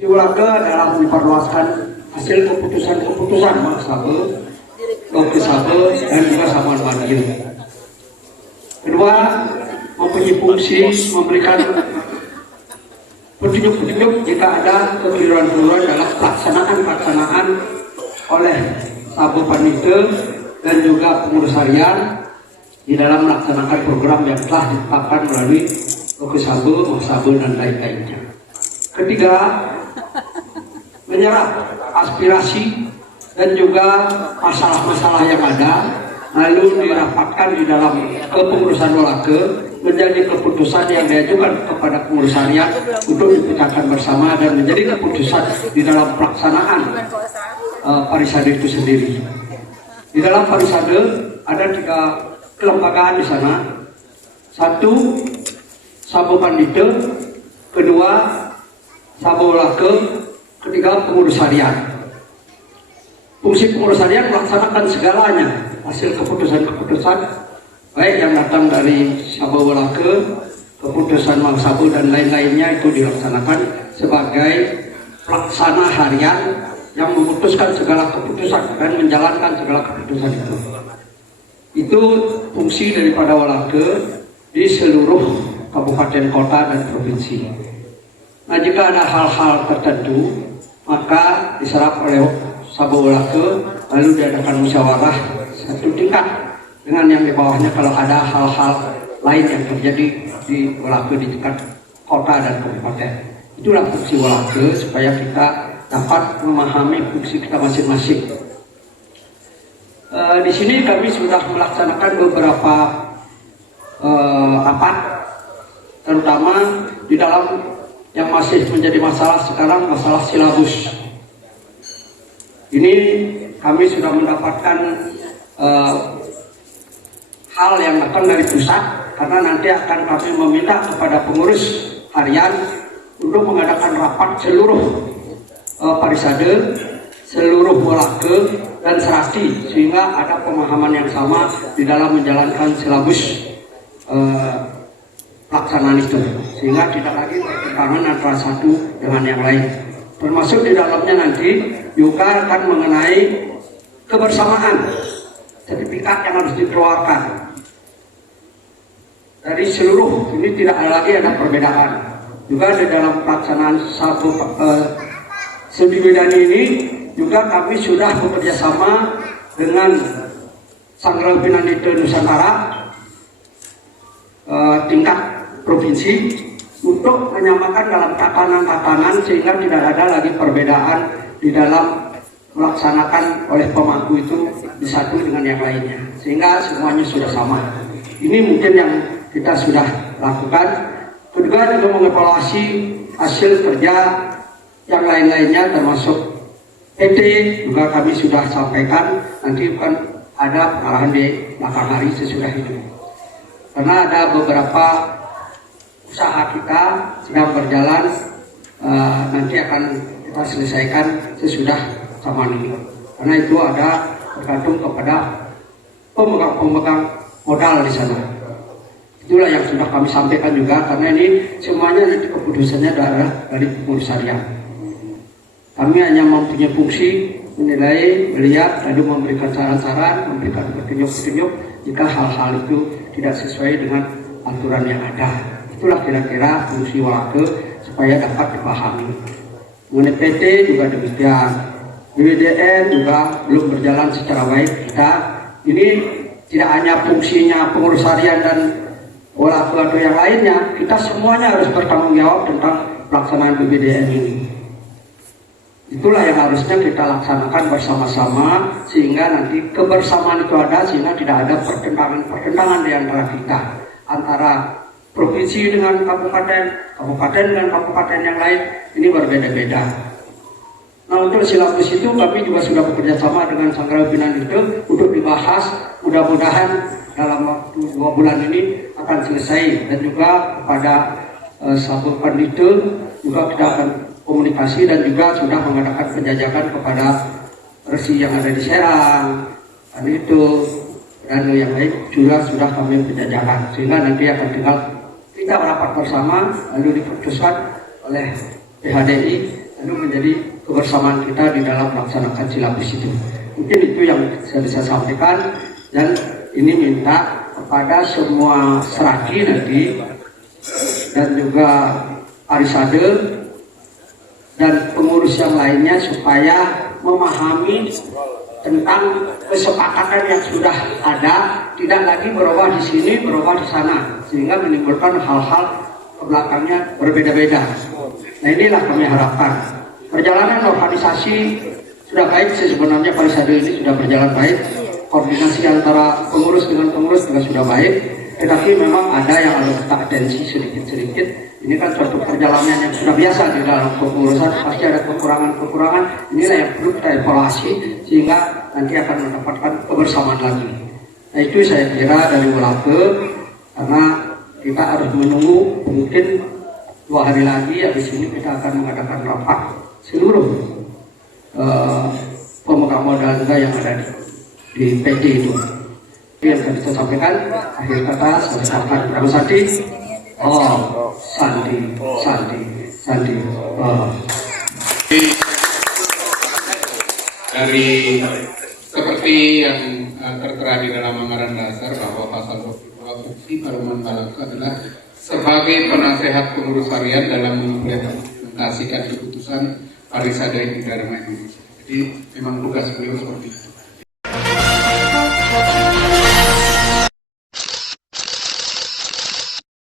Siwalaka dalam memperluaskan hasil keputusan-keputusan Maksabe, Loksabe, dan juga Samuan Madiun. Kedua, mempunyai fungsi memberikan petunjuk-petunjuk jika ada kekeliruan-kekeliruan dalam pelaksanaan oleh Sabu Panitia dan juga pengurus harian di dalam melaksanakan program yang telah ditetapkan melalui Loksabe, Maksabe, dan lain-lainnya. Ketiga, menyerap aspirasi dan juga masalah-masalah yang ada, lalu dirapatkan di dalam kepengurusan Wolake menjadi keputusan yang diajukan kepada pengurus harian untuk dipecahkan bersama dan menjadi keputusan di dalam pelaksanaan Parisade itu sendiri. Di dalam Parisade ada 3 kelembagaan di sana. 1, Sabu Panitia, kedua, Sabu Wolake, ketiga, pengurus harian. Fungsi pengurus harian melaksanakan segalanya, hasil keputusan-keputusan baik yang datang dari Sabu Wolake, keputusan Maksabe dan lain-lainnya itu dilaksanakan sebagai pelaksana harian yang memutuskan segala keputusan dan menjalankan segala keputusan itu. Itu fungsi daripada Wolake di seluruh kabupaten, kota, dan provinsi. Nah, jika ada hal-hal tertentu, maka diserap oleh Sabu Wolake, lalu diadakan musyawarah satu tingkat dengan yang di bawahnya kalau ada hal-hal lain yang terjadi di Wolake di tingkat kota dan kabupaten. Itulah fungsi Wolake supaya kita dapat memahami fungsi kita masing-masing. Di sini kami sudah melaksanakan beberapa rapat, terutama di dalam yang masih menjadi masalah sekarang, masalah silabus. Ini kami sudah mendapatkan hal yang datang dari pusat, karena nanti akan kami meminta kepada pengurus harian untuk mengadakan rapat seluruh Parisade, seluruh Wolake, dan Serati, sehingga ada pemahaman yang sama di dalam menjalankan silabus pelaksanaan itu, sehingga tidak lagi bertentangan antara satu dengan yang lain. Termasuk di dalamnya nanti juga akan mengenai kebersamaan, sertifikat yang harus dikeluarkan dari seluruh, ini tidak lagi ada perbedaan. Juga di dalam pelaksanaan satu studi Medani ini juga kami sudah bekerja sama dengan Sanggar Pinanite Nusantara tingkat provinsi untuk menyamakan dalam tatanan-tatanan sehingga tidak ada lagi perbedaan di dalam melaksanakan oleh pemangku itu di satu dengan yang lainnya, sehingga semuanya sudah sama. Ini mungkin yang kita sudah lakukan. Kedua, juga mengevaluasi hasil kerja yang lain-lainnya termasuk PT juga kami sudah sampaikan, nanti kan ada pengarahan di belakang hari sesudah itu. Karena ada beberapa usaha kita sedang berjalan, nanti akan kita selesaikan sesudah zaman ini. Karena itu ada tergantung kepada pemegang modal di sana. Itulah yang sudah kami sampaikan juga, karena ini semuanya nanti keputusannya adalah dari pengurus harian. Kami hanya mempunyai fungsi menilai, melihat, lalu memberikan saran-saran, memberikan petunjuk-petunjuk jika hal-hal itu tidak sesuai dengan aturan yang ada. Itulah kira-kira fungsi Wolake supaya dapat dipahami. Mengenai PT juga demikian. BWDN juga belum berjalan secara baik. Kita ini tidak hanya fungsinya pengurus harian dan Wolake atau yang lainnya, kita semuanya harus bertanggung jawab tentang pelaksanaan BWDN ini. Itulah yang harusnya kita laksanakan bersama-sama sehingga nanti kebersamaan itu ada, sehingga tidak ada pertentangan di antara kita, antara provinsi dengan kabupaten, kabupaten dengan kabupaten yang lain, ini berbeda-beda. Nah, untuk silabus itu kami juga sudah bekerja sama dengan Sanggar Pinanite untuk dibahas, mudah-mudahan dalam waktu 2 bulan ini akan selesai, dan juga kepada Sabu Panitia juga kita akan komunikasi dan juga sudah mengadakan penjajakan kepada resi yang ada di Serang, dan itu dan yang lain juga sudah kami penjajakan, sehingga nanti akan tinggal kita rapat bersama lalu diputuskan oleh PHDI lalu menjadi kebersamaan kita di dalam melaksanakan silabus itu. Mungkin itu yang saya bisa sampaikan, dan ini minta kepada semua seraki nanti dan juga Parisade dan pengurus yang lainnya supaya memahami tentang kesepakatan yang sudah ada, tidak lagi berubah di sini, berubah di sana, sehingga menimbulkan hal-hal belakangnya berbeda-beda. Nah, inilah kami harapkan. Perjalanan organisasi sudah baik sih sebenarnya, Parisade ini sudah berjalan baik. Koordinasi antara pengurus dengan pengurus juga sudah baik, tetapi memang ada yang harus kita atensi sedikit-sedikit. Ini kan suatu perjalanan yang sudah biasa di dalam kepengurusan, pasti ada kekurangan-kekurangan. Inilah yang perlu kita evaluasi sehingga nanti akan mendapatkan kebersamaan lagi. Nah, itu saya kira dari Melake, karena kita harus menunggu mungkin 2 hari lagi. Habis ini kita akan mengadakan rapat seluruh pemegang modal juga yang ada di PT itu. Yang saya bisa sampaikan, akhir kata saya sampaikan kepada Sandi. Sandi. Dari seperti yang tertera di dalam anggaran dasar bahwa pasal 22 fungsi Paruman Melake adalah sebagai penasehat pengurus harian dalam mengimplementasikan keputusan Parisade Dharma Indonesia. Jadi memang tugas beliau seperti itu.